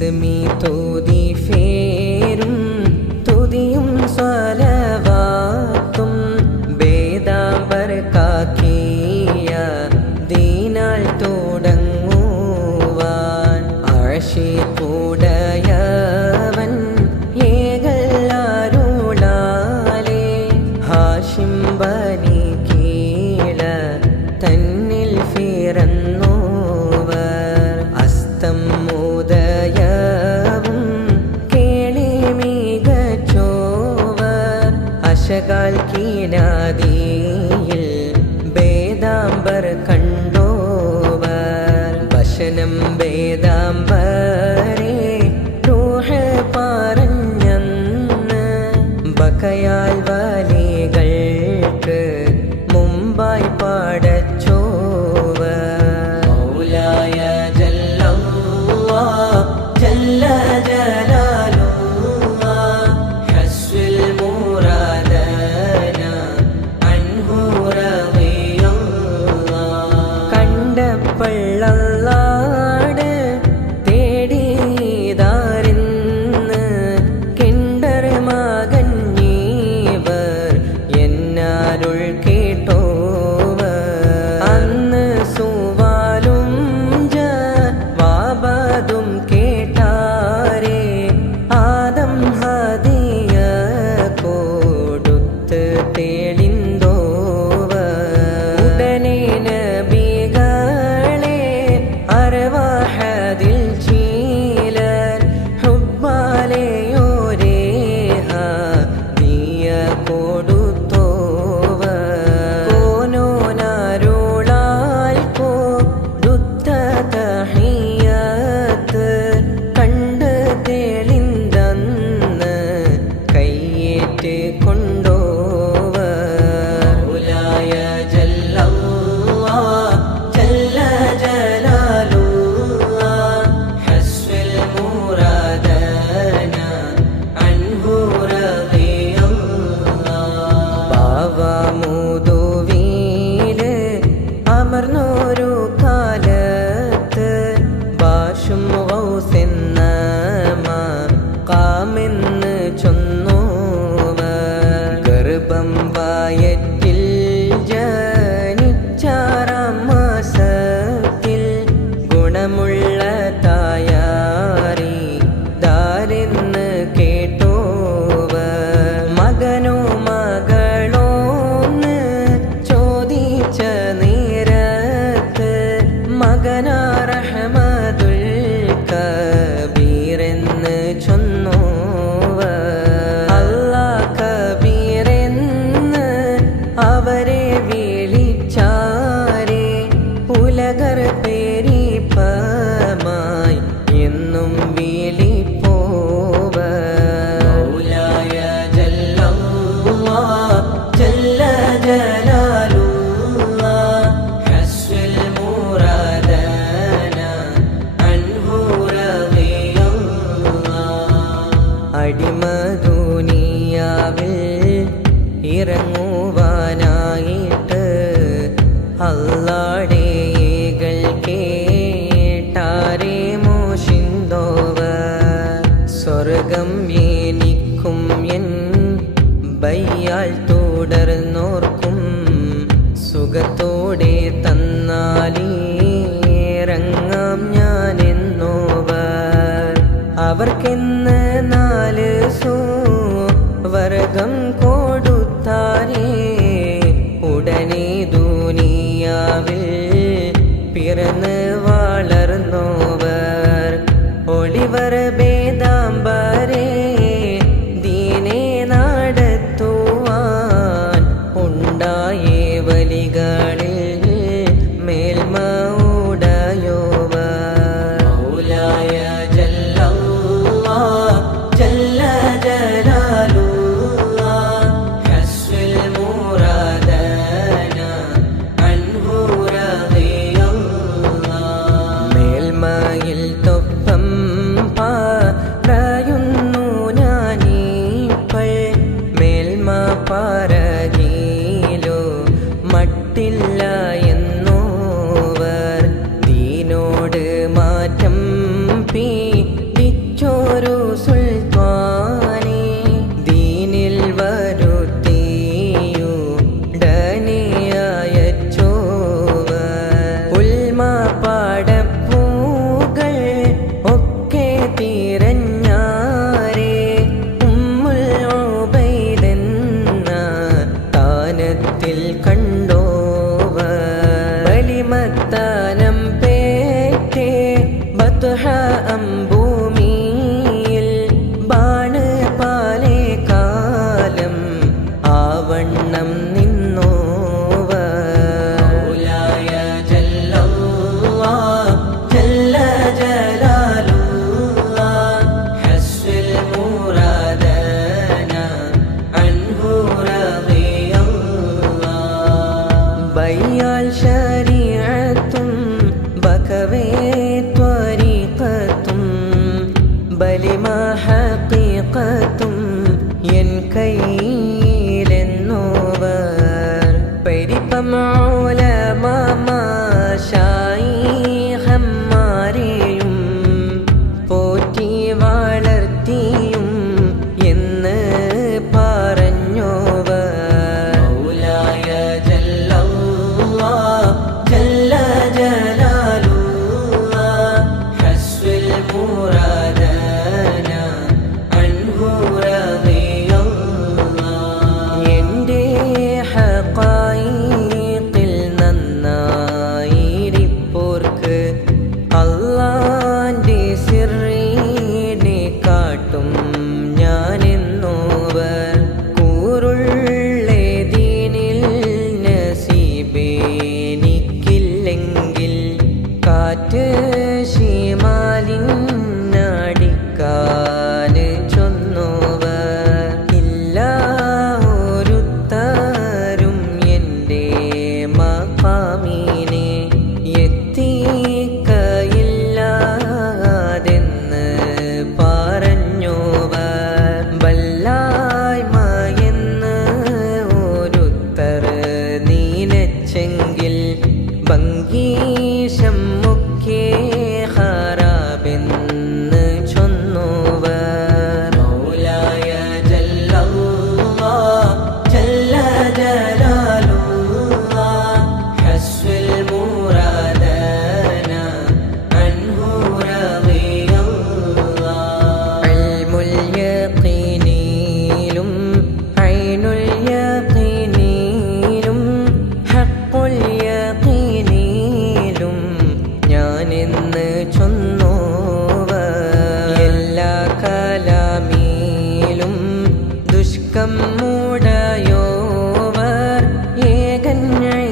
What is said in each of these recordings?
ഇസ്മി തൂതി ഫേരും തുതിയും സ്വലവാത്തും വേദാംബർ കാക്കിയ ദീനാൽ തുടങ്ങുവാൻ ആശിക്കുടയവൻ ഏകല്ലാരുളാലേ ഹാഷിം ബനി കീഴ തന്നിൽ ഫിറന്നോവർ അസ്തം ഉദയവും കേളി മികച്ചോവർ അശകാൽ കീനാദിയിൽ വേദാംബർ കണ്ടോവർ വശനം വേദാംബരെ റൂഹ് പറഞ്ഞന്ന് ബക്കയാൽ വലികൾക്ക് മുമ്പായി പാടച്ചോവർ മൗലായ ജല്ലല്ലാഹ് ജല്ല ജലാലുല്ലാഹ് ഹസ്വിൽ മുറാദന അൻഹു റളിയല്ലാഹ് കണ്ടപ്പള്ളാട് തേടിയതാരെന്ന് കിണ്ടർ മകൻ നീവർ എന്നാരുൾ കേട്ടോവർ അന്ന് സുവാലും ജവാബതും കേട്ടാരേ ആദം ഹദിയ കൊടുത്ത് തെളിന്തോവർ ഉടനെ നബികളെ അർവാഹദിൽ ചീലർ ഹുബ്ബാലെയോരേ ഹദിയ കൊടുത്തോവർ കോനോനാരുളാൽ കൊടുത്ത തഹിയ്യത്ത് കണ്ട് തെളിന്തന്ന് കയ്യേറ്റ് കൊണ്ടോവർ മൗലായ ജല്ലല്ലാഹ് ജല്ല ജലാലുല്ലാഹ് ഹസ്വിൽ മുറാദന അൻഹു റളിയല്ലാഹ് പാവമുതുവീല് അമർന്നൊരു കാലത്ത് ബാഷും ഗൗസെന്ന മഖാമെന്ന് ചൊന്നോവർ ഗർഭം വയറ്റിൽ ജനിച്ചാറാം മാസത്തിൽ ഗുണമുള്ള തായാറി ദാരെന്ന് കേട്ടോവർ മകനോ മകളോന്ന് ചോദിച്ച നേരത്ത് മകനാ റഹ്മത്തുൽ കബീറെന്ന് ചൊന്നോവർ അല്ലാഹ് കബീറെന്ന് അവരെ വിളിച്ചാരേ ഉലകർ പേരിപ്പമായി എന്നും വിളിപ്പോവർ മൗലായ ജല്ലല്ലാഹ് ജല്ല ജലാലുല്ലാഹ് ഹസ്വിൽ മുറാദന അൻഹു റളിയല്ലാഹ് അടിമ ദുനിയാവിൽ ഇറങ്ങുവാനായിട്ട് അല്ലാടേകൾ കേട്ടാരേ മോഷിന്തോവർ സ്വർഗം എനിക്കും എൻ ബയ്യാൽ തുടർന്നോർക്കും സുഖത്തോടെ തന്നാലിറങ്ങാം ഞാനെന്നോവർ അവർക്കെന്ന് 4 സുവർഗം കൊടുത്താരേ ഉടനെ ദുനിയാവിൽ പിറന്ന് വളർന്നോവർ ഒളിവർ വേദാംബരെ ദീനെ നടത്തുവാൻ ഉണ്ടായേ വലികളിൽ മേൽമ ഉടയോവർ മൗലായ ജല്ലല്ലാഹ് ജല്ല ജലാലുല്ലാഹ് ഹസ്വിൽ മുറാദന അൻഹു റളിയല്ലാഹ് മേൽമ സന്താനം പേറ്റേ ബത്ഹ അംഭൂമിയിൽ ബാണ് പാലേ കാലം ആവണ്ണം بيال شريعة بكوي طريقة بل ما حقيقة ينكيل النوبر بيربم علماء ما شايخ മാരെയും പോറ്റി വളർത്തിയും എന്ന് പറഞ്ഞോവർ മൂടയോവർ ഏകൻ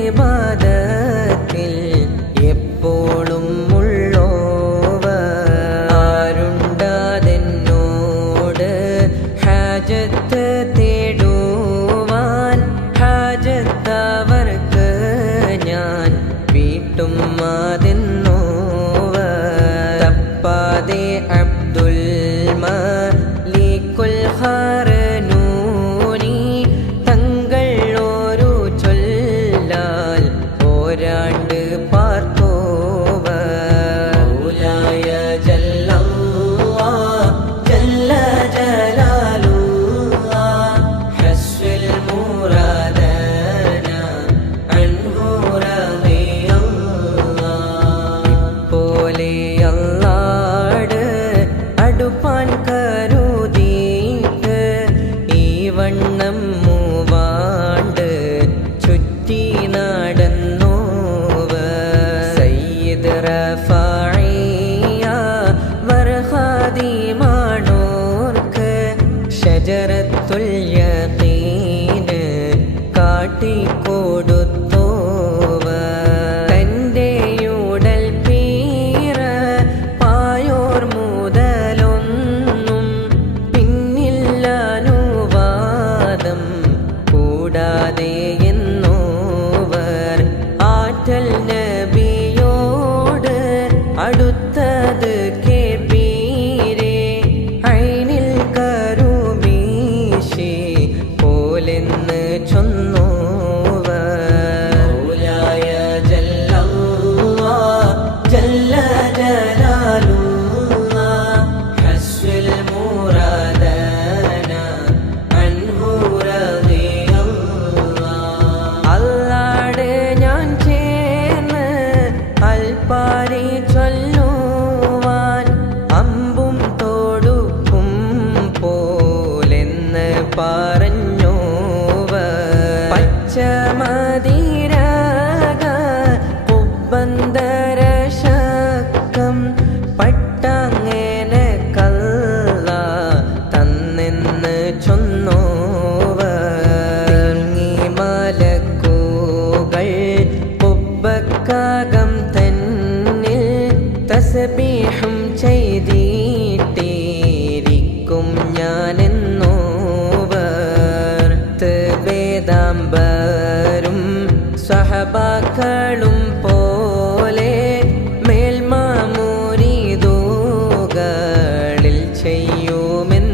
ഇബാദത്തിൽ എപ്പോഴും ഉള്ളോവർ ആരുണ്ടാതെന്നോട് ഹാജത്ത് തേടുവാൻ ഹാജത്തവർക്ക് ഞാൻ വീട്ടും മാതെന്നോവർ തപ്പാതെ അബ്ദുൽ മലിക്കുൽ അടുപ്പാൻ കരുതിയിട്ട് ഈ വണ്ണം മൂവാണ്ട് ചുറ്റി നടന്നോവർ സയ്യിദ് റഫാഇയ വർഹാദിമാണോർക്ക് ഷജറത്തുൽ യഖീന് കാട്ടിക്കൊടുത്തോവർ തൻ്റെ ഉടൽ പീറ പായോർ കൂടാതെ എന്നോവർ ആറ്റൽ നബിയോട് അടുത്തത് കേൾപ്പീരേ ഐനിൽ കരുമീശി പോലെന്ന് ചൊന്നോവർ മൗലായ ജല്ലല്ലാഹ് ജല്ല ജലാലുല്ലാഹ് ഹസ്ബുൽ മുറാദന അൻഹു പാരി ചൊല്ലുവാൻ അമ്പും തോടുക്കും പോലെന്ന് പറഞ്ഞോവർ പച്ചമതിരക കുബന്ധ സ്വർഗം പട്ടങ്ങനെ കല്ല തന്നെന്ന് ചൊന്നോവർ മലക്കുകൾ പുബ്ബക്കാകം തന്നിൽ തസ്ബീഹും ചെയ്തിട്ടിരിക്കും ഞാനെന്നോവർ വേദാംബരും സഹബാക്കളും പോലെ മേൽമാമൂരിദുകളിൽ ചെയ്യുമെന്നോവർ